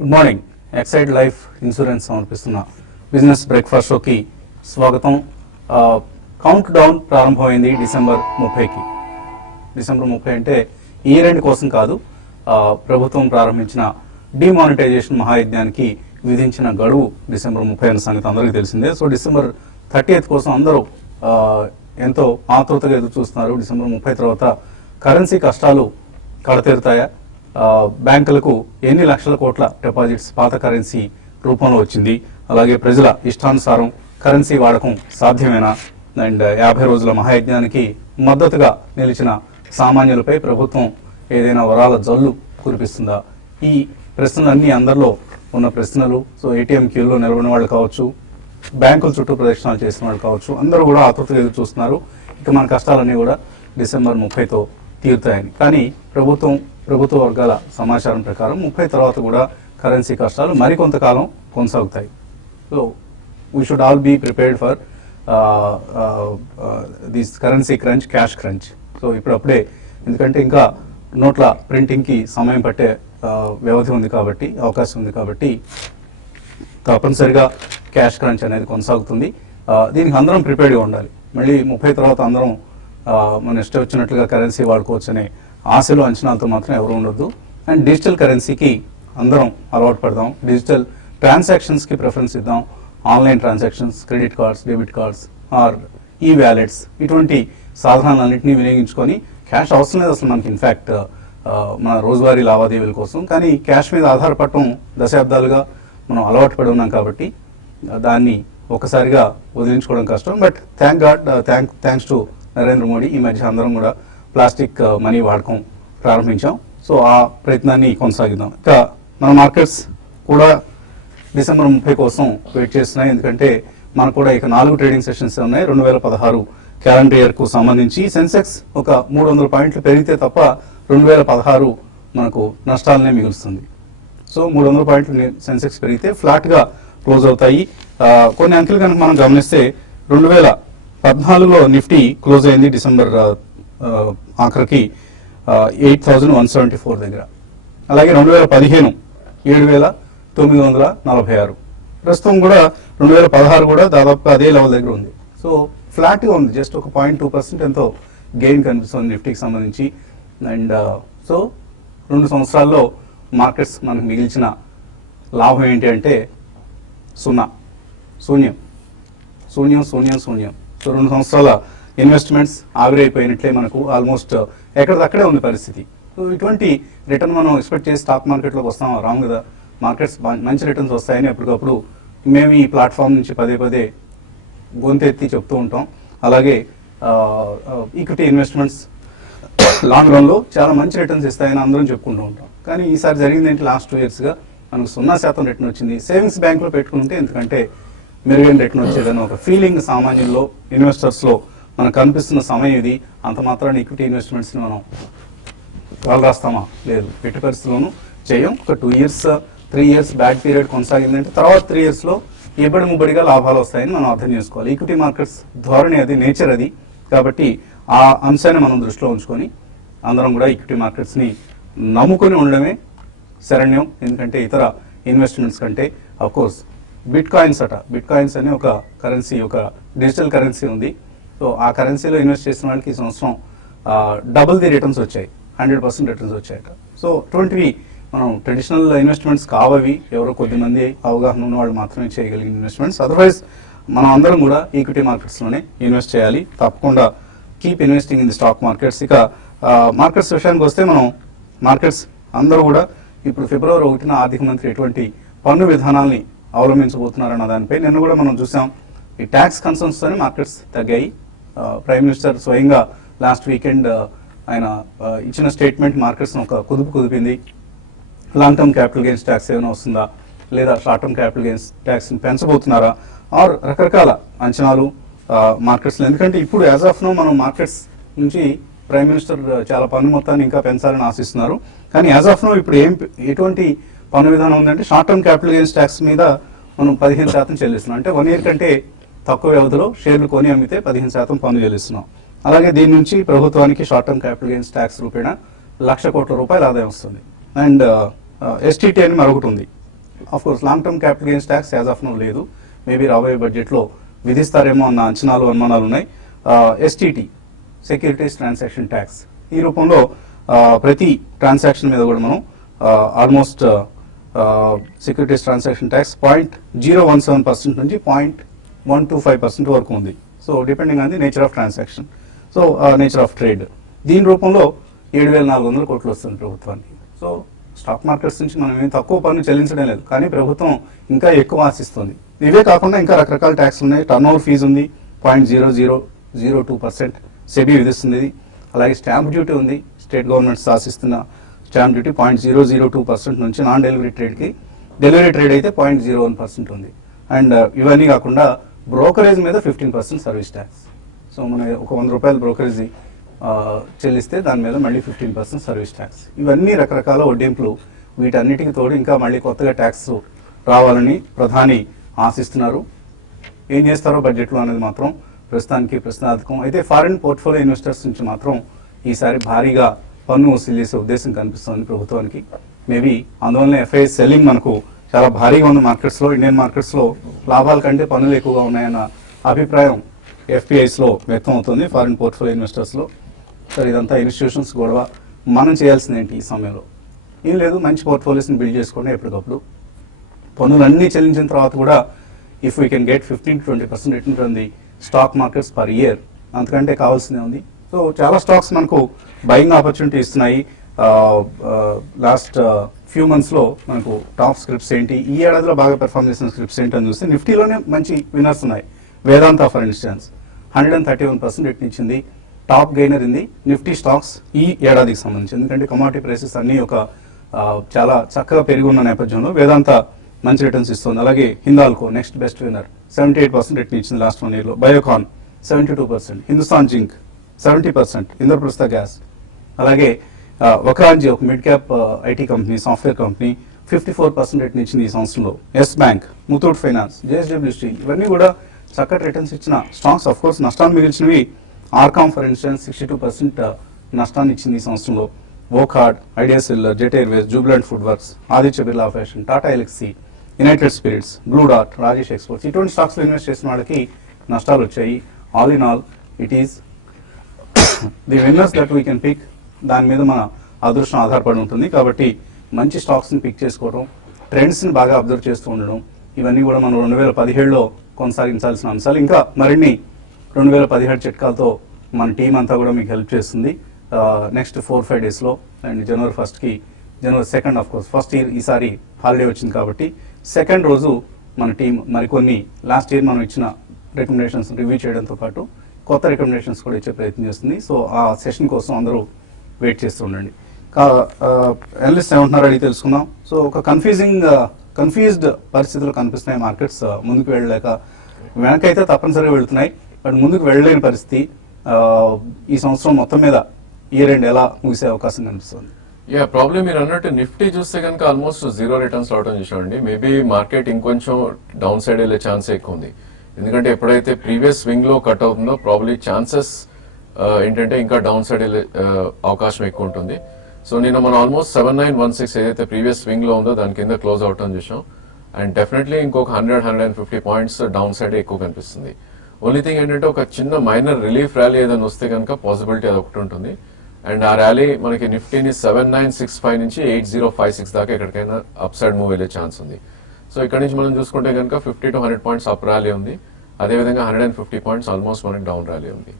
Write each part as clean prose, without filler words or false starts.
Good morning. Exide life insurance సమర్పిస్తున్న business breakfast షోకి స్వాగతం. కౌంట్ డౌన్ ప్రారంభమైంది డిసెంబర్ 30కి. డిసెంబర్ 30 అంటే ఇయర్ ఎండ్ కోసం కాదు, ప్రభుత్వం ప్రారంభించిన డిమానిటైజేషన్ మహాయజ్ఞానికి విధించిన గడువు డిసెంబర్ 30 అనే సంగతి అందరికీ తెలిసిందే. సో డిసెంబర్ 30th కోసం అందరూ ఎంతో ఆతృతగా ఎదురు చూస్తున్నారు. డిసెంబర్ 30 తర్వాత కరెన్సీ కష్టాలు కడతీరుతాయా, బ్యాంకులకు ఎన్ని లక్షల కోట్ల డిపాజిట్స్ పాత కరెన్సీ రూపంలో వచ్చింది, అలాగే ప్రజల ఇష్టానుసారం కరెన్సీ వాడకం సాధ్యమేనా, అండ్ 50 రోజుల మహాయజ్ఞానికి మద్దతుగా నిలిచిన సామాన్యులపై ప్రభుత్వం ఏదైనా వరాల జల్లు కురిపిస్తుందా, ఈ ప్రశ్నలన్నీ అందరిలో ఉన్న ప్రశ్నలు. సో ఏటీఎం క్యూలో నిలబడిన వాళ్ళు కావచ్చు, బ్యాంకుల చుట్టూ ప్రదక్షిణాలు చేసిన వాళ్ళు కావచ్చు, అందరూ కూడా ఆతృతగా ఎదురు చూస్తున్నారు. ఇక మన కష్టాలన్నీ కూడా డిసెంబర్ 30తో తీరుతాయని. కానీ ప్రభుత్వ వర్గాల సమాచారం ప్రకారం 30 తర్వాత కూడా కరెన్సీ కష్టాలు మరికొంతకాలం కొనసాగుతాయి. So we should all be prepared for this currency crunch, cash crunch. So ఇప్పుడప్పుడే, ఎందుకంటే ఇంకా నోట్ల ప్రింటింగ్కి సమయం పట్టే వ్యవధి ఉంది కాబట్టి, అవకాశం ఉంది కాబట్టి తప్పనిసరిగా క్యాష్ క్రంచ్ అనేది కొనసాగుతుంది. దీనికి అందరం ప్రిపేర్డ్గా ఉండాలి. మళ్ళీ 30 తర్వాత అందరం మన ఇష్టం వచ్చినట్లుగా కరెన్సీ వాడుకోవచ్చు అనే ఆశలు, అంచనాలతో మాత్రం ఎవరు ఉండొద్దు. అండ్ డిజిటల్ కరెన్సీకి అందరం అలవాటు పడదాం. డిజిటల్ ట్రాన్సాక్షన్స్కి ప్రిఫరెన్స్ ఇద్దాం. Online transactions, credit cards, debit cards or e wallets, ఇటువంటి సాధనాలన్నింటినీ వినియోగించుకొని, క్యాష్ అవసరం లేదు అసలు మనకి ఇన్ఫ్యాక్ట్ మన రోజువారీ లావాదేవీల కోసం. కానీ క్యాష్ మీద ఆధారపడటం దశాబ్దాలుగా మనం అలవాటు పడి ఉన్నాం కాబట్టి దాన్ని ఒకసారిగా వదిలించుకోవడం కష్టం. But thanks to Narendra Modi ఈ మధ్య అందరం కూడా ప్లాస్టిక్ మనీ వాడకం ప్రారంభించాం. సో ఆ ప్రయత్నాన్ని కొనసాగిద్దాం. ఇక మన మార్కెట్స్ కూడా డిసెంబర్ 30 కోసం వెయిట్ చేస్తున్నాయి. ఎందుకంటే మనకు కూడా ఇక 4 ట్రేడింగ్ సెషన్స్ ఉన్నాయి 2016 క్యాలెండర్ ఇయర్కు సంబంధించి. సెన్సెక్స్ ఒక 300 పాయింట్లు పెరిగితే తప్ప 2016 మనకు నష్టాలనే మిగులుస్తుంది. సో 300 పాయింట్లు సెన్సెక్స్ పెరిగితే ఫ్లాట్గా క్లోజ్ అవుతాయి. కొన్ని అంకెలు కనుక మనం గమనిస్తే 2014లో నిఫ్టీ క్లోజ్ అయింది డిసెంబర్ ఆఖరికి 8,174 దగ్గర. అలాగే 2015 7,946. ప్రస్తుతం కూడా 2016 కూడా దాదాపుగా అదే లెవెల్ దగ్గర ఉంది. సో ఫ్లాట్గా ఉంది, జస్ట్ ఒక 0.2% ఎంతో గెయిన్ కనిపిస్తుంది నిఫ్టీకి సంబంధించి. అండ్ సో 2 సంవత్సరాల్లో మార్కెట్స్ మనకు మిగిల్చిన లాభం ఏంటి అంటే శూన్యం. సో 2 సంవత్సరాల ఇన్వెస్ట్మెంట్స్ ఆవిరైపోయినట్లే మనకు ఆల్మోస్ట్ ఎక్కడిదక్కడే ఉంది పరిస్థితి. సో ఇటువంటి రిటర్న్ మనం ఎక్స్పెక్ట్ చేసి స్టాక్ మార్కెట్లోకి వస్తాం, రాంగ్ కదా. మార్కెట్స్ మంచి రిటర్న్స్ వస్తాయని ఎప్పటికప్పుడు మేము ఈ ప్లాట్ఫామ్ నుంచి పదే గొంతెత్తి చెప్తూ ఉంటాం. అలాగే ఈక్విటీ ఇన్వెస్ట్మెంట్స్ లాంగ్ రన్లో చాలా మంచి రిటర్న్స్ ఇస్తాయని అందరం చెప్పుకుంటూ ఉంటాం. కానీ ఈసారి జరిగింది ఏంటి, లాస్ట్ 2 yearsగా మనకు 0% రిటర్న్ వచ్చింది. సేవింగ్స్ బ్యాంక్లో పెట్టుకుంటే ఎందుకంటే మెరుగైన రిటర్న్ వచ్చేదని ఒక ఫీలింగ్ సామాన్యుల్లో, ఇన్వెస్టర్స్లో మనకు కనిపిస్తున్న సమయం ఇది. అంత మాత్రాన్ని ఈక్విటీ ఇన్వెస్ట్మెంట్స్ని మనం కాల్ రాస్తామా? లేదు, ఎట్టి పరిస్థితుల్లోనూ చేయం. ఒక 2 years 3 years బ్యాడ్ పీరియడ్ కొనసాగిందంటే తర్వాత 3 yearsలో ఎబ్బడి ముబ్బడిగా లాభాలు వస్తాయని మనం అర్థం చేసుకోవాలి. ఈక్విటీ మార్కెట్స్ ధోరణి అది, నేచర్ అది. కాబట్టి ఆ అంశాన్ని మనం దృష్టిలో ఉంచుకొని అందరం కూడా ఈక్విటీ మార్కెట్స్ని నమ్ముకొని ఉండడమే శరణ్యం. ఎందుకంటే ఇతర ఇన్వెస్ట్మెంట్స్ కంటే అఫ్కోర్స్ బిట్ కాయిన్స్ అనే ఒక కరెన్సీ, ఒక డిజిటల్ కరెన్సీ ఉంది. సో ఆ కరెన్సీలో ఇన్వెస్ట్ చేసిన వాళ్ళకి ఈ సంవత్సరం డబుల్ ది రిటర్న్స్ వచ్చాయి, 100% రిటర్న్స్ వచ్చాయట. సో అటువంటివి మనం ట్రెడిషనల్ ఇన్వెస్ట్మెంట్స్ కావవి, ఎవరో కొద్దిమంది అవగాహన ఉన్న వాళ్ళు మాత్రమే చేయగలిగిన ఇన్వెస్ట్మెంట్స్. అదర్వైజ్ మనం అందరం కూడా ఈక్విటీ మార్కెట్స్లోనే ఇన్వెస్ట్ చేయాలి. తప్పకుండా keep investing in the stock markets. ఇక మార్కెట్స్ విషయానికి వస్తే మనం మార్కెట్స్ అందరూ కూడా ఇప్పుడు ఫిబ్రవరి 1న ఆర్థిక మంత్రి ఎటువంటి పన్ను విధానాల్ని అవలంబించబోతున్నారన్న దానిపై నిన్న కూడా మనం చూసాం. ఈ ట్యాక్స్ కన్సర్న్స్తోనే మార్కెట్స్ తగ్గాయి. ప్రైమ్ మినిస్టర్ స్వయంగా లాస్ట్ వీకెండ్ ఆయన ఇచ్చిన స్టేట్మెంట్ మార్కెట్స్ను ఒక కుదిపింది. Long term capital gains tax ఏమైనా వస్తుందా, లేదా షార్ట్ టర్మ్ క్యాపిటల్ గెయిన్స్ ట్యాక్స్ని పెంచబోతున్నారా, ఆర్ రకరకాల అంచనాలు మార్కెట్స్లో. ఎందుకంటే ఇప్పుడు యాజ్ ఆఫ్ నో మనం మార్కెట్స్ నుంచి ప్రైమ్ మినిస్టర్ చాలా పన్ను మొత్తాన్ని ఇంకా పెంచాలని ఆశిస్తున్నారు. కానీ యాజ్ ఆఫ్ నో ఇప్పుడు ఎటువంటి పన్ను విధానం ఉందంటే short term capital gains tax మీద మనం 15% చెల్లిస్తున్నాం. అంటే 1 year కంటే తక్కువ వ్యవధిలో షేర్లు కొని అమ్మితే 15% పన్ను చెల్లిస్తున్నాం. అలాగే దీని నుంచి ప్రభుత్వానికి short term capital gains tax రూపేణ 1,00,000 కోట్ల రూపాయల ఆదాయం వస్తుంది. అండ్ ఎస్టీటీ అని మరొకటి ఉంది, of course long term capital gains tax as of now లేదు, మేబీ రాబోయే బడ్జెట్లో విధిస్తారేమో అన్న అంచనాలు అనుమానాలు ఉన్నాయి. ఎస్టీటీ సెక్యూరిటీస్ ట్రాన్సాక్షన్ ట్యాక్స్ ఈ రూపంలో ప్రతి ట్రాన్సాక్షన్ మీద కూడా మనం ఆల్మోస్ట్ సెక్యూరిటీస్ ట్రాన్సాక్షన్ ట్యాక్స్ 0.017% నుంచి 0.125% వరకు ఉంది. So depending on the nature of transaction, so nature of trade. దీని రూపంలో 7,400 కోట్లు వస్తుంది ప్రభుత్వానికి. సో స్టాక్ మార్కెట్స్ నుంచి మనం ఏమి తక్కువ పన్ను చెల్లించడం లేదు, కానీ ప్రభుత్వం ఇంకా ఎక్కువ ఆశిస్తుంది. ఇవే కాకుండా ఇంకా రకరకాల ట్యాక్స్ ఉన్నాయి. టర్న్ ఓవర్ ఫీజు ఉంది 0.0002%, సెబీ విధిస్తుంది ఇది. అలాగే స్టాంప్ డ్యూటీ ఉంది, స్టేట్ గవర్నమెంట్స్ ఆశిస్తున్న స్టాంప్ డ్యూటీ 0.002% నుంచి నాన్ డెలివరీ ట్రేడ్కి, డెలివరీ ట్రేడ్ అయితే 0.01% ఉంది. అండ్ ఇవన్నీ కాకుండా బ్రోకరేజ్ మీద 15% సర్వీస్ ట్యాక్స్. సో మన ఒక 100 రూపాయలు బ్రోకరేజ్ చెల్లిస్తే దాని మీద మళ్ళీ 15% సర్వీస్ ట్యాక్స్. ఇవన్నీ రకరకాల వడ్డింపులు. వీటన్నిటికి తోడు ఇంకా మళ్ళీ కొత్తగా ట్యాక్స్ రావాలని ప్రధాని ఆశిస్తున్నారు. ఏం చేస్తారో బడ్జెట్లో అనేది మాత్రం ప్రస్తుతానికి ప్రశ్నార్థకం. అయితే ఫారిన్ పోర్ట్ఫోలియో ఇన్వెస్టర్స్ నుంచి మాత్రం ఈసారి భారీగా పన్ను వసూలు చేసే ఉద్దేశం కనిపిస్తుంది ప్రభుత్వానికి. మేబీ అందువల్ల ఎఫ్ఐఎస్ సెల్లింగ్ మనకు చాలా భారీగా ఉంది మార్కెట్స్లో. ఇండియన్ మార్కెట్స్లో లాభాల కంటే పన్నులు ఎక్కువగా ఉన్నాయన్న అభిప్రాయం ఎఫ్పిఐస్లో వ్యక్తం అవుతుంది, ఫారిన్ పోర్ట్ఫోలియో ఇన్వెస్టర్స్లో. సార్ ఇదంతా ఇన్స్టిట్యూషన్స్ గొడవ, మనం చేయాల్సింది ఏంటి ఈ సమయంలో? ఏం లేదు, మంచి పోర్ట్ఫోలియోస్ని బిల్డ్ చేసుకోండి. ఎప్పటికప్పుడు పన్నులు అన్నీ చెల్లించిన తర్వాత కూడా if we can get 15 to 20% return from the stock markets per year, అంతకంటే కావాల్సిందే ఉంది. సో చాలా స్టాక్స్ మనకు బయింగ్ ఆపర్చునిటీ ఇస్తున్నాయి. లాస్ట్ ఫ్యూ మంత్స్లో మనకు టాప్ స్క్రిప్ట్స్ ఏంటి, ఈ ఏడాదిలో బాగా పెర్ఫార్మ్ చేసిన స్క్రిప్ట్స్ ఏంటి అని చూస్తే నిఫ్టీలోనే మంచి విన్నర్స్ ఉన్నాయి. వేదాంత ఫర్ ఇన్స్టెన్స్ 131% రిటర్న్ ఇచ్చింది, టాప్ గెయినర్ ఇంది నిఫ్టీ స్టాక్స్ ఈ ఏడాదికి సంబంధించి. ఎందుకంటే కమాడిటీ ప్రైసెస్ అన్నీ ఒక చాలా చక్కగా పెరిగి ఉన్న నేపథ్యంలో వేదాంత మంచి రిటర్న్స్ ఇస్తుంది. అలాగే Hindalco next best winner 78% return ఇచ్చింది లాస్ట్ 1 yearలో. బయోకాన్ 72%, హిందుస్థాన్ జింక్ 70%, ఇంద్రప్రస్థ గ్యాస్, అలాగే వక్రాంజీ ఒక mid cap IT company, software company 54% return ఇచ్చింది ఈ సంవత్సరంలో. ఎస్ బ్యాంక్, ముతూట్ ఫైనాన్స్, జేఎస్డబ్ల్యూ స్టీల్ ఇవన్నీ కూడా చక్కటి రిటర్న్స్ ఇచ్చిన స్టాక్స్. ఆఫ్ కోర్స్ నష్టాన్ని మిగిల్చినవి ఆర్కామ్ ఫర్ ఇన్స్టెన్స్ 62% నష్టాన్ని ఇచ్చింది ఈ సంవత్సరంలో. Wockhardt, Idea Cellular, Jet Airways, Jubilant Food Works, Aditya Birla Fashion, Tata Elxsi, United Spirits, Blue Dart, Rajesh Exports, ఇటువంటి స్టాక్స్లో ఇన్వెస్ట్ చేసిన వాళ్ళకి నష్టాలు వచ్చాయి. All in all it is the winners that we can pick. దాని మీద మన అదృష్టం ఆధారపడి ఉంటుంది. కాబట్టి మంచి స్టాక్స్ని పిక్ చేసుకోవడం, ట్రెండ్స్ని బాగా అబ్జర్వ్ చేస్తూ ఉండడం, ఇవన్నీ కూడా మనం 2017లో కొనసాగించాల్సిన అంశాలు. ఇంకా మరిన్ని 2017 చిట్కాలతో మన టీం అంతా కూడా మీకు హెల్ప్ చేస్తుంది నెక్స్ట్ 4-5 డేస్లో. And January 1st, January 2nd of course first year ఈసారి హాలిడే వచ్చింది కాబట్టి 2nd రోజు మన టీం మరికొన్ని లాస్ట్ ఇయర్ మనం ఇచ్చిన రికమెండేషన్స్ రివ్యూ చేయడంతో పాటు కొత్త రికమెండేషన్స్ కూడా ఇచ్చే ప్రయత్నం చేస్తుంది. సో ఆ సెషన్ కోసం అందరూ వెయిట్ చేస్తూ ఉండండి. అనలిస్ట్ ఏమంటున్నారు అడిగి తెలుసుకుందాం. సో ఒక కన్ఫ్యూజ్డ్ పరిస్థితులు కనిపిస్తున్నాయి మార్కెట్స్. ముందుకు వెళ్ళలేక వెనకైతే తప్పనిసరిగా వెళ్తున్నాయి, బట్ ముందుకు వెళ్ళలేని పరిస్థితి. ఈ సంవత్సరం మొత్తం మీద ఇయర్ ఎండ్ ఎలా ముగిసే అవకాశం కనిపిస్తుంది? ప్రాబ్లం మీరు అన్నట్టు నిఫ్టీ చూస్తే కనుక ఆల్మోస్ట్ 0 రిటర్న్స్ రావడం చూసామండి. మేబీ మార్కెట్ ఇంకొంచెం డౌన్ సైడ్ వెళ్ళే ఛాన్స్ ఎక్కువ ఉంది. ఎందుకంటే ఎప్పుడైతే ప్రీవియస్ స్వింగ్ లో కట్ అవుతుందో ప్రాబ్లీ ఛాన్సెస్ ఏంటంటే ఇంకా డౌన్ సైడ్ వెళ్ళే అవకాశం ఎక్కువ ఉంటుంది. సో నిన్న మనం ఆల్మోస్ట్ 7916 ఏదైతే ప్రీవియస్ స్వింగ్ లో ఉందో దాని కింద క్లోజ్ అవటం చూసాం. అండ్ డెఫినెట్లీ ఇంకొక 100-150 పాయింట్స్ డౌన్ సైడ్ ఎక్కువ కనిపిస్తుంది. ఓన్లీ థింగ్ ఏంటంటే ఒక చిన్న మైనర్ రిలీఫ్ ర్యాలీ ఏదైనా వస్తే కనుక పాసిబిలిటీ అది ఒకటి ఉంటుంది. అండ్ ఆ ర్యాలీ మనకి నిఫ్టీని 7965 నుంచి 8056 దాకా ఎక్కడికైనా అప్ సైడ్ మూవ్ వెళ్ళే ఛాన్స్ ఉంది. సో ఇక్కడ నుంచి మనం చూసుకుంటే కనుక 50 to 100 పాయింట్స్ అప్ ర్యాలీ ఉంది. అదేవిధంగా 150 పాయింట్స్ ఆల్మోస్ట్ మనకి డౌన్ ర్యాలీ ఉంది.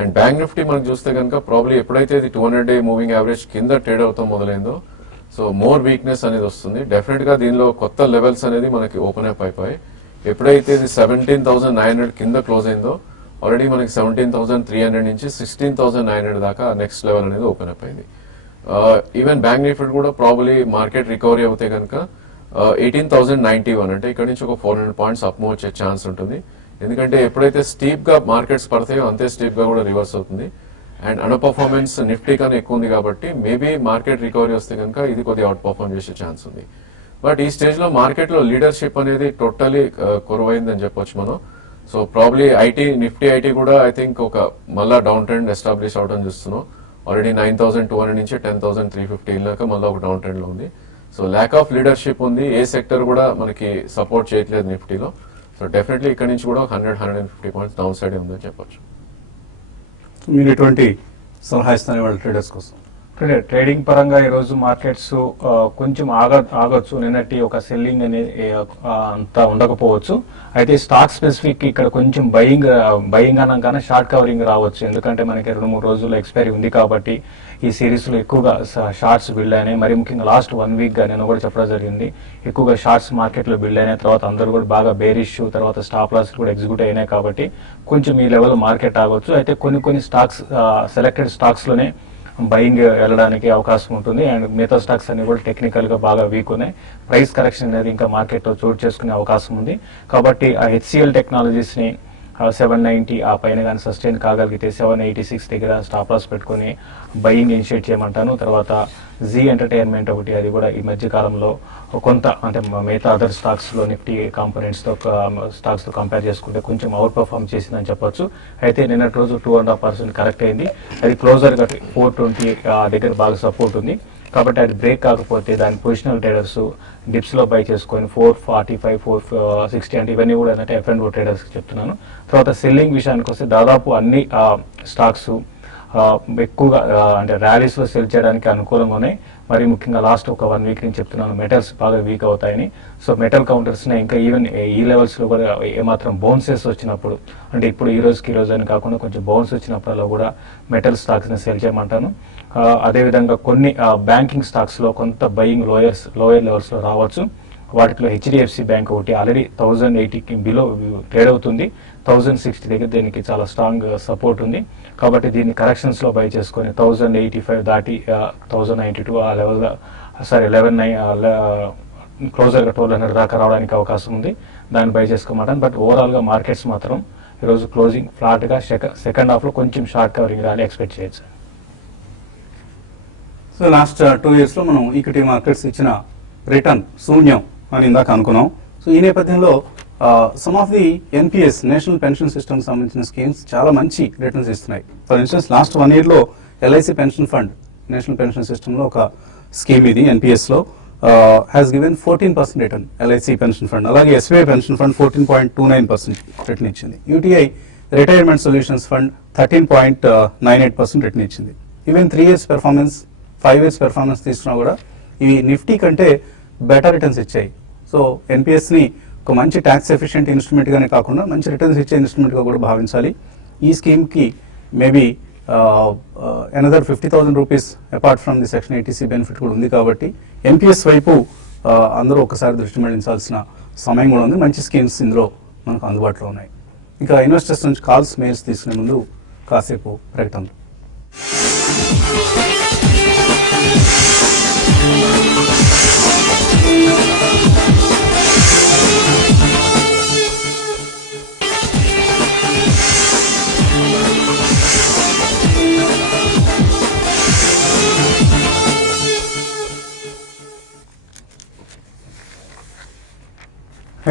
అండ్ బ్యాంక్ నిఫ్టీ మనకు చూస్తే కనుక ప్రాబ్లీ ఎప్పుడైతే ఇది 200-day మూవింగ్ యావరేజ్ కింద ట్రేడ్ అవుతాం మొదలైందో సో మోర్ వీక్నెస్ అనేది వస్తుంది. డెఫినెట్ గా దీనిలో కొత్త లెవెల్స్ అనేది మనకి ఓపెన్ అప్ అయిపోయి ఎప్పుడైతే ఇది 17,900 కింద క్లోజ్ అయిందో ఆల్రెడీ మనకి 17,300 నుంచి 16,900 దాకా నెక్స్ట్ లెవెల్ అనేది ఓపెన్ అప్ అయింది. ఈవెన్ బ్యాంక్ నిఫ్టీ కూడా ప్రాబ్లీ మార్కెట్ రికవరీ అవుతే కనుక 18,091 అంటే ఇక్కడ నుంచి ఒక 400 పాయింట్స్ అప్ మూవ్ వచ్చే ఛాన్స్ ఉంటుంది. ఎందుకంటే ఎప్పుడైతే స్టీప్ గా మార్కెట్స్ పడతాయో అంతే స్టీప్ గా కూడా రివర్స్ అవుతుంది. అండ్ అండర్ పర్ఫార్మెన్స్ నిఫ్టీ కన్నా ఎక్కువ ఉంది కాబట్టి మేబీ మార్కెట్ రికవరీ వస్తే కనుక ఇది కొద్దిగా అవుట్ పర్ఫార్మ్ చేసే ఛాన్స్ ఉంది. బట్ ఈ స్టేజ్ లో మార్కెట్ లో లీడర్షిప్ అనేది టోటలీ కొరవైందని చెప్పొచ్చు మనం. సో ప్రాబ్లీ నిఫ్టీ ఐటీ కూడా ఐ థింక్ ఒక మళ్ళా డౌన్ ట్రెండ్ ఎస్టాబ్లిష్ అవడం చూస్తున్నాం. ఆల్రెడీ 9,200 నుంచి 10,350 వెళ్ళాక మళ్ళీ ఒక డౌన్ ట్రెండ్ లో ఉంది. సో ల్యాక్ ఆఫ్ లీడర్షిప్ ఉంది, ఏ సెక్టర్ కూడా మనకి సపోర్ట్ చేయట్లేదు నిఫ్టీలో. సో డెఫినెట్లీ ఇక్కడ నుంచి కూడా 100-150 పాయింట్స్ డౌన్ సైడ్ ఉందని చెప్పొచ్చు. మీరు ఎటువంటి సలహా ఇస్తాను వాళ్ళ ట్రేడర్స్ కోసం? ట్రేడింగ్ పరంగా ఈరోజు మార్కెట్స్ కొంచెం ఆగొచ్చు. నిన్నటి ఒక సెల్లింగ్ అనేది అంత ఉండకపోవచ్చు. అయితే స్టాక్ స్పెసిఫిక్ ఇక్కడ కొంచెం బయింగ్ అనగానే షార్ట్ కవరింగ్ రావచ్చు. ఎందుకంటే మనకి 2-3 రోజుల్లో ఎక్స్పైరీ ఉంది కాబట్టి ఈ సిరీస్ లో ఎక్కువగా షార్ట్స్ బిల్డ్ అయినాయి. మరి ముఖ్యంగా లాస్ట్ 1 వీక్ గా నేను కూడా చెప్పడం జరిగింది, ఎక్కువగా షార్ట్స్ మార్కెట్ లో బిల్డ్ అయినాయి. తర్వాత అందరూ కూడా బాగా బేరిష్, తర్వాత స్టాప్ లాస్ కూడా ఎగ్జిక్యూట్ అయినాయి కాబట్టి కొంచెం ఈ లెవెల్ మార్కెట్ ఆగొచ్చు. అయితే కొన్ని స్టాక్స్ సెలెక్టెడ్ స్టాక్స్ లోనే బయింగ్ వెళ్ళడానికి అవకాశం ఉంటుంది. అండ్ మిగతా స్టాక్స్ అన్ని కూడా టెక్నికల్ గా బాగా వీక్ ఉన్నాయి. ప్రైస్ కరెక్షన్ అనేది ఇంకా మార్కెట్ లో చోటు చేసుకునే అవకాశం ఉంది. కాబట్టి ఆ హెచ్సిఎల్ టెక్నాలజీస్ ని 790 ఆ పైన కానీ సస్టైన్ కాగలిగితే 786 దగ్గర స్టాప్ లాస్ పెట్టుకుని బయింగ్ ఇనిషియేట్ చేయమంటాను. తర్వాత జీ ఎంటర్టైన్మెంట్ ఒకటి, అది కూడా ఈ మధ్య కాలంలో కొంత అంటే మిగతా అదర్ స్టాక్స్ లో నిఫ్టీ కాంపోనెంట్స్ తో స్టాక్స్ తో కంపేర్ చేసుకుంటే కొంచెం అవుట్ పర్ఫార్మ్ చేసిందని చెప్పొచ్చు. అయితే నిన్నటి రోజు 2.5% కరెక్ట్ అయింది. అది క్లోజర్ గా 420 దగ్గర బాగా సపోర్ట్ ఉంది. కాబట్టి అది బ్రేక్ కాకపోతే దాని పొజిషనల్ ట్రేడర్స్ డిప్స్ లో బై చేసుకొని 445, 460 అంటే ఇవన్నీ కూడా ఏంటంటే F&O ట్రేడర్స్ చెప్తున్నాను. తర్వాత సెల్లింగ్ విషయానికి వస్తే దాదాపు అన్ని స్టాక్స్ ఎక్కువగా అంటే ర్యాలీస్ లో సెల్ చేయడానికి అనుకూలంగా ఉన్నాయి. మరి ముఖ్యంగా లాస్ట్ ఒక 1 వీక్ నుంచి చెప్తున్నాను మెటల్స్ బాగా వీక్ అవుతాయని. సో మెటల్ కౌంటర్స్ ఇంకా ఈవెన్ ఈ లెవెల్స్ లో కూడా ఏమాత్రం బౌన్సెస్ వచ్చినప్పుడు, అంటే ఇప్పుడు ఈ రోజుకి అని కాకుండా కొంచెం బౌన్స్ వచ్చినప్పుడల్లా కూడా మెటల్ స్టాక్స్ ని సెల్ చేయమంటాను. అదేవిధంగా కొన్ని బ్యాంకింగ్ స్టాక్స్ లో కొంత బయింగ్ లోయర్ లెవెల్స్ లో రావచ్చు. వాటిలో హెచ్డిఎఫ్సి బ్యాంక్ ఒకటి ఆల్రెడీ 1080కి బిలో ట్రేడ్ అవుతుంది. 1060 దగ్గర దీనికి చాలా స్ట్రాంగ్ సపోర్ట్ ఉంది. కాబట్టి దీన్ని కరెక్షన్స్ లో బై చేసుకొని 1085 దాటి 1092 ఆ లెవెల్ 11 క్లోజర్ గా 1200 దాకా రావడానికి అవకాశం ఉంది. దాన్ని బై చేసుకోమంటాను. బట్ ఓవరాల్ గా మార్కెట్స్ మాత్రం ఈరోజు క్లోజింగ్ ఫ్లాట్ గా సెకండ్ హాఫ్ లో కొంచెం షార్ట్ కవరింగ్ రాలి ఎక్స్పెక్ట్ చేయొచ్చు. సో లాస్ట్ 2 years లో మనం ఈక్విటీ మార్కెట్స్ ఇచ్చిన రిటర్న్ శూన్యం అని ఇందాక అనుకున్నాం. సో ఈ నేపథ్యంలో some of the NPS national pension system సంబంధించిన స్కీమ్స్ చాలా మంచి రిటర్న్స్ ఇస్తున్నాయి. ఫర్ ఇన్స్టెన్స్ లాస్ట్ 1 year లో LIC pension fund national pension system లో ఒక స్కీమ్ ఇది ఎన్పిఎస్ లో has given 14% return LIC pension fund. అలాగే ఎస్బీఐ పెన్షన్ ఫండ్ 14.29% రిటర్న్ ఇచ్చింది. UTI retirement solutions fund 13.98% return ఇచ్చింది. Even 3 years performance, 5 years performance తీసుకున్నా కూడా ఇవి నిఫ్టీ కంటే బెటర్ రిటర్న్స్ ఇచ్చాయి. సో ఎన్పిఎస్ ని ఒక మంచి ట్యాక్స్ ఎఫిషియెంట్ ఇన్స్ట్రుమెంట్ గానే కాకుండా మంచి రిటర్న్స్ ఇచ్చే ఇన్స్ట్రుమెంట్ గా కూడా భావించాలి. ఈ స్కీమ్ కి maybe another 50,000 rupees apart from the section 80C benefit కూడా ఉంది. కాబట్టి ఎన్పిఎస్ వైపు అందరూ ఒకసారి దృష్టి మళ్లించాల్సిన సమయం కూడా ఉంది. మంచి స్కీమ్స్ ఇందులో మనకు అందుబాటులో ఉన్నాయి. ఇంకా ఇన్వెస్టర్స్ నుంచి కాల్స్, మెయిల్స్ తీసుకునే ముందు కాసేపు ప్రకటన.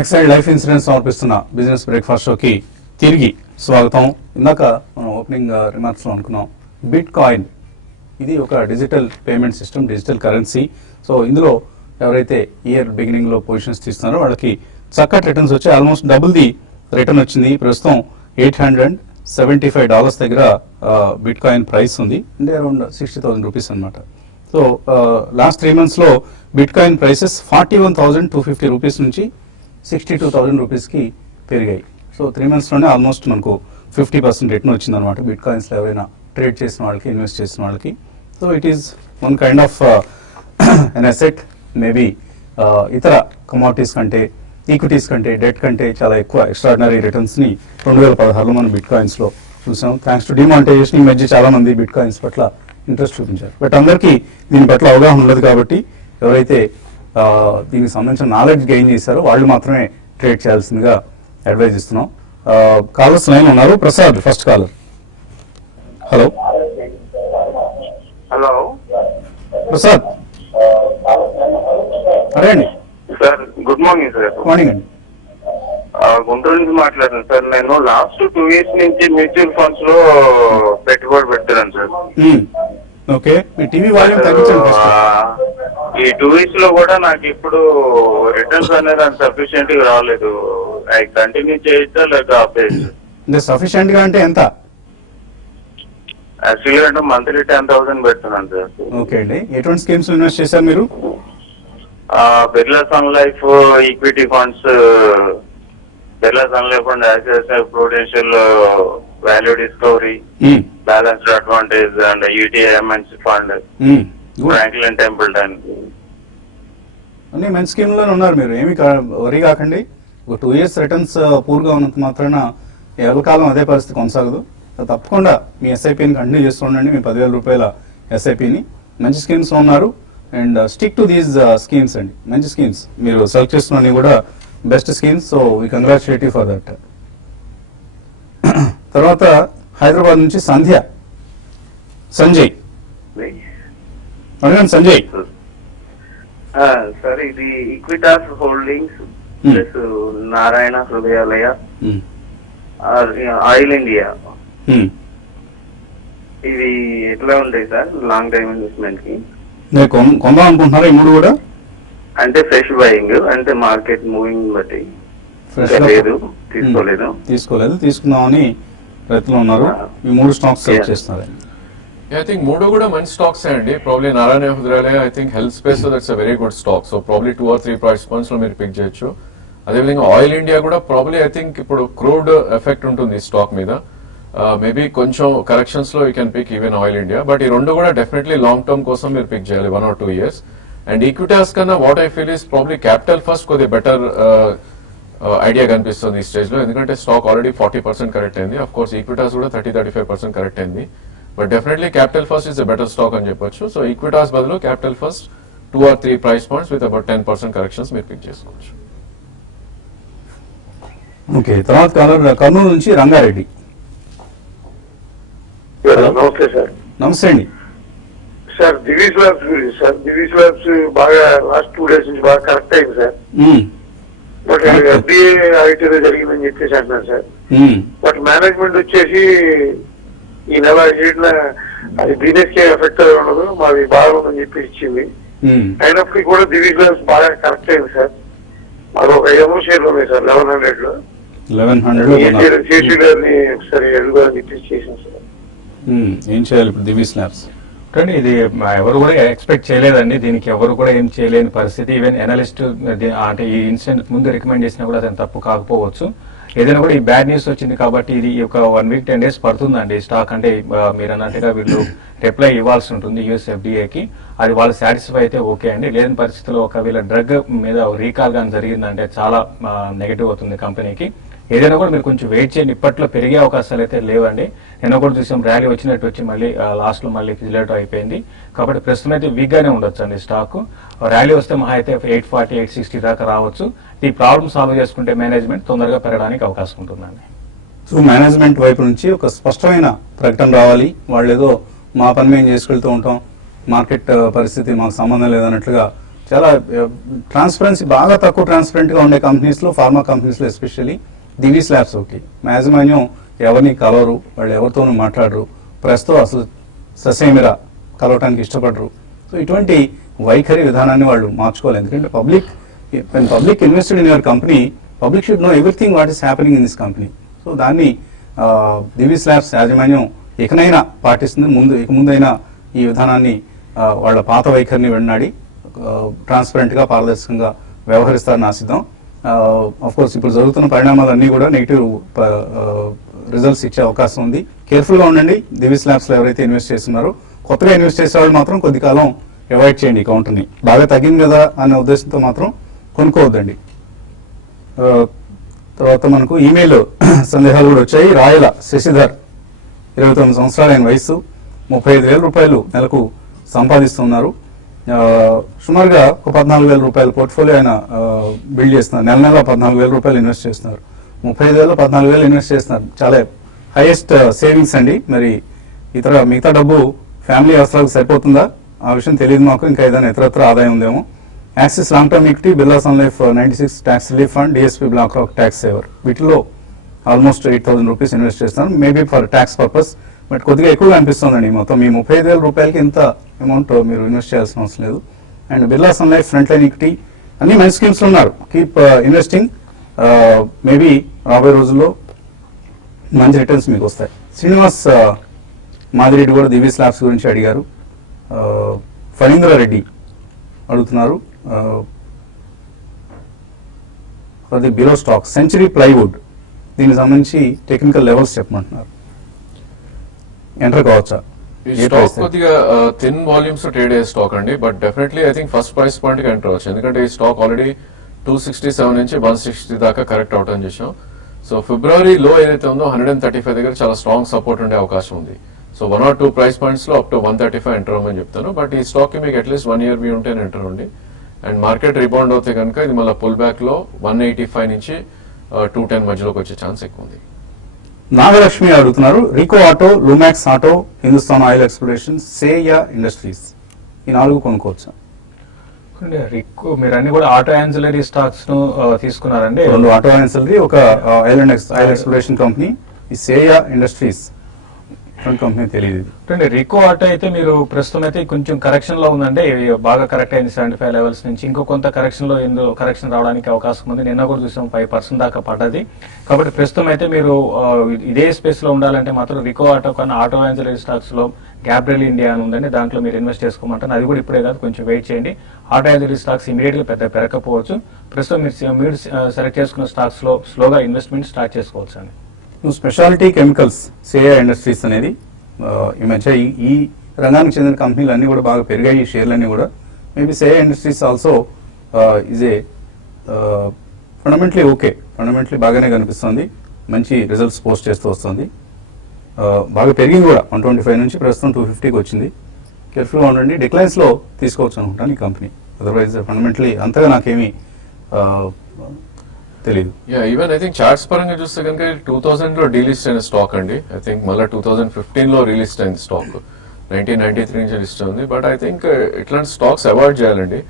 ఎక్సైడ్ లైఫ్ ఇన్సూరెన్స్ సమర్పిస్తున్న బిజినెస్ బ్రేక్ఫాస్ట్ షోకి తిరిగి స్వాగతం. ఇందాక మనం ఓపెనింగ్ రిమార్క్స్ లో అనుకున్నాం బిట్ కాయిన్ ఇది ఒక digital payment system, digital currency. So ఇందులో ఎవరైతే ఇయర్ బిగినింగ్ లో పొజిషన్స్ తీస్తున్నారో వాళ్ళకి చక్కటి రిటర్న్స్ వచ్చాయి. ఆల్మోస్ట్ డబుల్ ది రిటర్న్ వచ్చింది. ప్రస్తుతం $875 దగ్గర బిట్ కాయిన్ ప్రైస్ ఉంది, అంటే అరౌండ్ 60,000 రూపీస్ అనమాట. సో లాస్ట్ 3 months లో బిట్ కాయిన్ ప్రైసెస్ 41,250 రూపీస్ నుంచి 62,000 రూపీస్కి పెరిగాయి. సో 3 months లోనే ఆల్మోస్ట్ మనకు 50% రిటర్న్ వచ్చింది అనమాట బిట్ కాయిన్స్ లో ఎవరైనా ట్రేడ్ చేసిన వాళ్ళకి, ఇన్వెస్ట్ చేసిన వాళ్ళకి. So it is one kind of an asset. Maybe ఇతర కమోడిటీస్ కంటే, ఈక్విటీస్ కంటే, డెట్ కంటే చాలా ఎక్కువ ఎక్స్ట్రాడినరీ రిటర్న్స్ ని 2016లో మనం బిట్ కాయిన్స్ లో చూసాం. థ్యాంక్స్ టు డిమానిటైజేషన్ ఈ మధ్య చాలా మంది బిట్ కాయిన్స్ పట్ల ఇంట్రెస్ట్ చూపించారు. బట్ అందరికీ దీని పట్ల అవగాహన ఉండదు. కాబట్టి ఎవరైతే దీనికి సంబంధించిన నాలెడ్జ్ గెయిన్ చేశారో వాళ్ళు మాత్రమే ట్రేడ్ చేయాల్సిందిగా అడ్వైజ్ ఇస్తున్నాం. కాలర్స్ లైన్ ఉన్నారు. Prasad first caller. Hello hello Prasad, అరే అండి. Sir good morning sir. Good morning అండి. గుంటూరు నుంచి మాట్లాడుతున్నాను సార్. నేను లాస్ట్ 2 years నుంచి మ్యూచువల్ ఫండ్స్ లో పెట్టుబడి పెడుతున్నాను సార్. ఓకే, మీ టీవీ వాల్యూమ్ తగ్గించండి ఫస్ట్. ఈ 2 weeks లో కూడా నాకు ఇప్పుడు రిటర్న్స్ అనేది అంత సఫిషియెంట్ గా రాలేదు. అవి కంటిన్యూ చేయొచ్చా లేక ఆపేయచ్చు? అంటే సఫిషియెంట్ గా అంటే ఎంత? యాక్చువల్గా అంటే మంత్లీ 10,000 పెడుతున్నాను సార్. ఓకే అండి, ఎటువంటి స్కీమ్స్ ఇన్వెస్ట్ చేశారు మీరు? Birla Sun Life equity funds, Birla Sun Life and Axis Prudential value discovery, balanced advantage and UTI MNC fund, Franklin Templeton. అన్ని మంచి స్కీమ్ లోనే ఉన్నారు మీరు, ఏమి వరి కాకండి. ఒక 2 years రిటర్న్స్ పూర్గా ఉన్నంత మాత్రాన ఎల్లకాలం అదే పరిస్థితి కొనసాగదు. తప్పకుండా మీ ఎస్ఐపిని కంటిన్యూ చేస్తూ ఉండండి, మీ 10,000 రూపాయల ఎస్ఐపిని. మంచి స్కీమ్స్ ఉన్నారు and stick to these schemes అండి, మంచి స్కీమ్స్ మీరు సెలెక్ట్ చేస్తున్నవి కూడా best schemes. So we congratulate you for that. తర్వాత హైదరాబాద్ నుంచి సంజయ్ అడగండి. సంజయ్ సార్, ఇది Equitas holdings plus Narayana Hrudayalaya, oil India, ఇవి ఎట్లా ఉంటాయి సార్ లాంగ్ టైమ్ ఇన్వెస్ట్మెంట్ కి? నేను కొందాం అనుకుంటున్నారా ఈ 3 కూడా? అంటే ఫ్రెష్ బయింగ్, అంటే మార్కెట్ మూవింగ్ బట్టి లేదు, తీసుకోలేదు, తీసుకుందామని ప్రయత్నం ఉన్నారు. ఈ 3 స్టాక్స్ సెలెక్ట్ చేస్తున్నారు. ఐ థింక్ 3 కూడా మంచి స్టాక్స్ అండి. Probably Narayana Hrudayalaya I think health space లో that's a very good stock. So probably 2 or 3 price points లో మీరు పిక్ చేయొచ్చు. అదేవిధంగా ఆయిల్ ఇండియా కూడా ప్రాబ్లీ ఐ థింక్ ఇప్పుడు క్రూడ్ ఎఫెక్ట్ ఉంటుంది ఈ స్టాక్ మీద. మేబీ కొంచెం కరెక్షన్స్ లో you can pick even oil India. But ఈ 2 కూడా డెఫినెట్లీ లాంగ్ టర్మ్ కోసం మీరు పిక్ చేయాలి 1 or 2 years. అండ్ ఈక్విటాస్ కన్నా what I feel is probably capital first కొద్దిగా బెటర్ ఐడియా కనిపిస్తుంది ఈ స్టేజ్ లో, ఎందుకంటే స్టాక్ ఆల్రెడీ 40% కరెక్ట్ అయింది. అఫ్ కోర్స్ ఈక్విటాస్ కూడా 30-35% కరెక్ట్ అయింది. But definitely capital first is a better stock అని చెప్పొచ్చు. సో ఈక్విటాస్ బదులు capital first 2 or 3 price points with about 10% corrections మీరు పిక్ చేసుకోవచ్చు. ఓకే, తర్వాత కర్నూలు నుంచి రంగారెడ్డి. నమస్తే సార్. నమస్తే అండి సార్. దివీస్ ల్యాబ్స్ గురించి సార్, దివీస్ ల్యాబ్స్ బాగా లాస్ట్ 2 days నుంచి బాగా కరెక్ట్ అయింది సార్. బట్ ఎఫ్డిఏ ఆడిట్ ఏదో జరిగిందని చెప్పేసి అంటున్నారు సార్. బట్ మేనేజ్మెంట్ వచ్చేసి ఈ నెల 7న అది బిజినెస్ ఎఫెక్ట్ ఉండదు, మాది బాగుందని చెప్పి ఇచ్చింది. అయినప్పటికీ కూడా దివీస్ ల్యాబ్స్ బాగా కరెక్ట్ అయింది సార్. మాకు ఒక 500 షేర్లు ఉన్నాయి సార్ 1100 లో. 1100 శేషి గారిని ఒకసారి అడుగుదని చెప్పేసి చేసాం సార్. ఏం చేయాలి ఇప్పుడు దివీస్ ల్యాబ్స్? కానీ ఇది ఎవరు కూడా ఎక్స్పెక్ట్ చేయలేదండి, దీనికి ఎవరు కూడా ఏం చేయలేని పరిస్థితి. ఈవెన్ అనలిస్ట్ అంటే ఈ ఇన్సిడెంట్ ముందు రికమెండ్ చేసినా కూడా అతను తప్పు కాకపోవచ్చు. ఏదైనా కూడా ఈ బ్యాడ్ న్యూస్ వచ్చింది కాబట్టి ఇది ఒక 1 week 10 days పడుతుందండి స్టాక్. అంటే మీరు అన్నట్టుగా వీళ్ళు రిప్లై ఇవ్వాల్సి ఉంటుంది యుఎస్ ఎఫ్డిఏకి. అది వాళ్ళు సాటిస్ఫై అయితే ఓకే అండి. లేని పరిస్థితిలో ఒకవేళ డ్రగ్ మీద రీకాల్ కానీ జరిగిందంటే చాలా నెగిటివ్ అవుతుంది కంపెనీకి. ఏదైనా కూడా మీరు కొంచెం వెయిట్ చేయండి, ఇప్పట్లో పెరిగే అవకాశాలు అయితే లేవండి. నిన్న కూడా చూసాం ర్యాలీ వచ్చినట్టు వచ్చి మళ్ళీ లాస్ట్ లో మళ్ళీ ఫిజిలేట్ అయిపోయింది. కాబట్టి ప్రస్తుతం అయితే వీక్ గానే ఉండొచ్చు అండి స్టాక్. ర్యాలీ వస్తే మహా అయితే 840, 860 దాకా రావచ్చు. ఈ ప్రాబ్లమ్ సాల్వ్ చేసుకుంటే మేనేజ్మెంట్ తొందరగా పెరగడానికి అవకాశం ఉంటుందండి. సో మేనేజ్మెంట్ వైపు నుంచి ఒక స్పష్టమైన ప్రకటన రావాలి. వాళ్ళు ఏదో మా పని మేము చేసుకెళ్తూ ఉంటాం, మార్కెట్ పరిస్థితి మాకు సంబంధం లేదన్నట్లుగా చాలా ట్రాన్స్పరెన్సీ, బాగా తక్కువ ట్రాన్స్పరెంట్ గా ఉండే కంపెనీస్ లో, ఫార్మా కంపెనీస్ లో ఎస్పెషల్లీ దివీస్ ల్యాబ్స్ ఒకటి. యాజమాన్యం ఎవరిని కలవరు, వాళ్ళు ఎవరితోనూ మాట్లాడరు, ప్రెస్తో అసలు ససేమిరా కలవటానికి ఇష్టపడరు. సో ఇటువంటి వైఖరి విధానాన్ని వాళ్ళు మార్చుకోవాలి. ఎందుకంటే public invested in your company, public should know everything what is happening in this company. So దాన్ని దివీస్ ల్యాబ్స్ యాజమాన్యం ఇకనైనా పాటిస్తుంది. ఇక ముందైనా ఈ విధానాన్ని వాళ్ళ పాత వైఖరిని వెన్నాడి ట్రాన్స్పరెంట్ గా, పారదర్శకంగా వ్యవహరిస్తారని ఆశిద్దాం. ఆఫ్ కోర్స్ ఇప్పుడు జరుగుతున్న పరిణామాలన్నీ కూడా నెగిటివ్ రిజల్ట్స్ ఇచ్చే అవకాశం ఉంది. కేర్ఫుల్ గా ఉండండి. దివీస్ ల్యాబ్స్ లో ఎవరైతే ఇన్వెస్ట్ చేస్తున్నారో, కొత్తగా ఇన్వెస్ట్ చేసే వాళ్ళు మాత్రం కొద్ది కాలం అవాయిడ్ చేయండి. కౌంటర్ని బాగా తగ్గింది కదా అనే ఉద్దేశంతో మాత్రం కొనుక్కోవద్దండి. తర్వాత మనకు ఈమెయిల్ సందేహాలు కూడా వచ్చాయి. రాయల శశిధర్, 29 సంవత్సరాలు ఆయన వయసు, 35,000 రూపాయలు నెలకు సంపాదిస్తున్నారు. సుమారుగా ఒక 14,000 రూపాయల పోర్ట్ఫోలియో ఆయన బిల్డ్ చేస్తున్నారు. నెల 14,000 రూపాయలు ఇన్వెస్ట్ చేస్తున్నారు. 35,000 14,000 ఇన్వెస్ట్ చేస్తున్నారు. చాలా హైయెస్ట్ సేవింగ్స్ అండి. మరి మిగతా డబ్బు ఫ్యామిలీ అవసరాలకు సరిపోతుందా ఆ విషయం తెలియదు మాకు. ఇంకా ఏదైనా ఇతరత్ర ఆదాయం ఉందేమో. Axis long term equity, Birla Sun Life 96 tax relief fund, DSP BlackRock tax saver, వీటిలో ఆల్మోస్ట్ 8,000 రూపీస్ ఇన్వెస్ట్ చేస్తున్నారు. Maybe for tax purpose, but కొద్దిగా ఎక్కువగా అనిపిస్తుందండి. మొత్తం మీ 35,000 రూపాయలకి ఇంత అమౌంట్ మీరు ఇన్వెస్ట్ చేయాల్సిన అవసరం లేదు. And Birla Sun Life, front line equity అన్ని మంచి స్కీమ్స్ ఉన్నారు. Keep investing. మేబీ రాబోయే రోజుల్లో మంచి రిటర్న్స్ మీకు వస్తాయి. శ్రీనివాస్ మాదిరెడ్డి కూడా దివీస్ ల్యాబ్స్ గురించి అడిగారు. ఫణీంద్ర రెడ్డి అడుగుతున్నారు for the below stock century plywood, దీనికి సంబంధించి టెక్నికల్ లెవెల్స్ చెప్పమంటున్నారు. ఎంటర్ కావచ్చా? ఈ స్టాక్ కొద్దిగా థిన్ వాల్యూమ్స్ ట్రేడ్ అయ్యే స్టాక్ అండి, but definitely I think first price point కి ఎంటర్ అవచ్చు. ఎందుకంటే ఈ స్టాక్ ఆల్రెడీ 267 నుంచి 160 దాకా కరెక్ట్ అవుట్ అని చేసాం. సో ఫిబ్రవరి లో ఏదైతే ఉందో 135 దగ్గర చాలా స్ట్రాంగ్ సపోర్ట్ ఉండే అవకాశం ఉంది. సో 1 or 2 ప్రైస్ పాయింట్స్ లో అప్ టు 135 ఎంటర్ అవ్వమని చెప్తాను. బట్ ఈ స్టాక్ కి మీకు అట్లీస్ట్ 1 year వ్యూ ఉంటే ఎంటర్ ఉంది. అండ్ మార్కెట్ రిబౌండ్ అవుతే కనుక ఇది మళ్ళీ పుల్ బ్యాక్ లో 185 నుంచి 210 మధ్యలోకి వచ్చే ఛాన్స్ ఎక్కువ ఉంది. నాగలక్ష్మి అడుగుతున్నారు రికో ఆటో, లూమాక్స్ ఆటో, హిందుస్థాన్ ఆయిల్ ఎక్స్ప్లోరేషన్, సేయా ఇండస్ట్రీస్, ఈ 4 కొనుక్కోవచ్చా? రిక్కు మీరు అన్ని కూడా ఆటో యాన్సిలరీ స్టాక్స్ ను తీసుకున్నారండి. 2 ఆటో యాన్సిలరీ, ఒక ఆయిల్ ఎక్స్ప్లోరేషన్ కంపెనీ, ఈ సేయా ఇండస్ట్రీస్ కంపెనీ తెలియదు. రికో ఆటో అయితే మీరు ప్రస్తుతం అయితే కొంచెం కరెక్షన్ లో ఉందండి, బాగా కరెక్ట్ అయింది 75 లెవెల్స్ నుంచి. ఇంకో కొంత కరెక్షన్ లో కరెక్షన్ రావడానికి అవకాశం ఉంది. నిన్న కూడా చూసాం 5% దాకా పడ్డది. కాబట్టి ప్రస్తుతం అయితే మీరు ఇదే స్పేస్ లో ఉండాలంటే మాత్రం రికో ఆటో కన్నా ఆటో యాన్సిలరీ స్టాక్స్ లో గ్యాబ్రియల్ ఇండియా అని ఉందండి, దాంట్లో మీరు ఇన్వెస్ట్ చేసుకోమంటారు. అది కూడా ఇప్పుడే కాదు, కొంచెం వెయిట్ చేయండి. ఆటో యాన్సిలరీ స్టాక్స్ ఇమీడియట్ గా పెద్ద పెరగకపోవచ్చు. ప్రస్తుతం మీరు సెలెక్ట్ చేసుకున్న స్టాక్స్ లో స్లోగా ఇన్వెస్ట్మెంట్ స్టార్ట్ చేసుకోవచ్చు అండి. స్పెషాలిటీ కెమికల్స్, సేయా ఇండస్ట్రీస్ అనేది ఈ మధ్య ఈ రంగానికి చెందిన కంపెనీలు అన్ని కూడా బాగా పెరిగాయి, ఈ షేర్లన్నీ కూడా. Maybe Seya Industries also is a fundamentally okay, fundamentally బాగానే కనిపిస్తుంది, మంచి రిజల్ట్స్ పోస్ట్ చేస్తూ వస్తుంది. బాగా పెరిగింది కూడా, 125 నుంచి ప్రస్తుతం 250కి వచ్చింది. కేర్ఫుల్గా ఉండండి, డిక్లైన్స్ లో తీసుకోవచ్చు అనుకుంటాను ఈ కంపెనీ. అదర్వైజ్ ఫండమెంటలీ అంతగా నాకేమీ తెలియదు. ఈవెన్ ఐ థింక్ చార్ట్స్ పరంగా చూస్తే కనుక 2000 లో డీలిస్ట్ అయిన స్టాక్ అండి. ఐ థింక్ మళ్ళీ 2015 లో రిలీస్ట్ అయింది స్టాక్, 1993 నుంచి లిస్ట్ ఉంది. బట్ ఐ థింక్ ఇట్లాంటి స్టాక్స్ అవాయిడ్ చేయాలండి,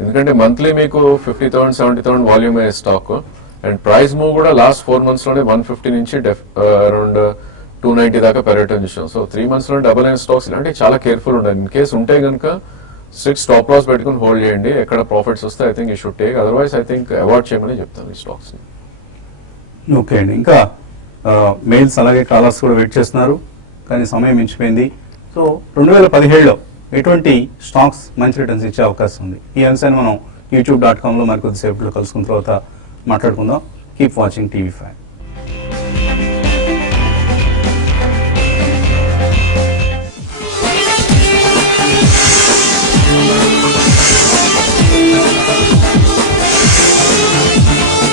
ఎందుకంటే మంత్లీ మీకు 50,000 70,000 వాల్యూమ్ అయ్యే స్టాక్. అండ్ ప్రైస్ మూవ్ కూడా లాస్ట్ 4 months లోనే 150 నుంచి అరౌండ్ 290 దాకా పెరగటం చూసాం. సో 3 months లో డబుల్ అయిన స్టాక్స్ ఇలాంటి చాలా కేర్ఫుల్ ఉండాలి. ఇన్ కేసు ఉంటే కనుక స్ట్రిక్ట్ స్టాప్ లాస్ పెట్టుకుని హోల్డ్ చేయండి. ఎక్కడ ప్రాఫిట్స్ వస్తే I think you should take, otherwise I think avoid చేయమని చెప్తాను ఈ స్టాక్స్ ని. ఓకే అండి, ఇంకా మెయిల్స్ అలాగే కాలర్స్ కూడా వెయిట్ చేస్తున్నారు, కానీ సమయం మించిపోయింది. సో 2017లో ఎటువంటి స్టాక్స్ మంచి రిటర్న్స్ ఇచ్చే అవకాశం ఉంది, ఈ అంశాన్ని మనం youtube.com లో మరికొద్దిసేపట్లో కలుసుకున్న తర్వాత మాట్లాడుకుందాం. Keep watching TV5.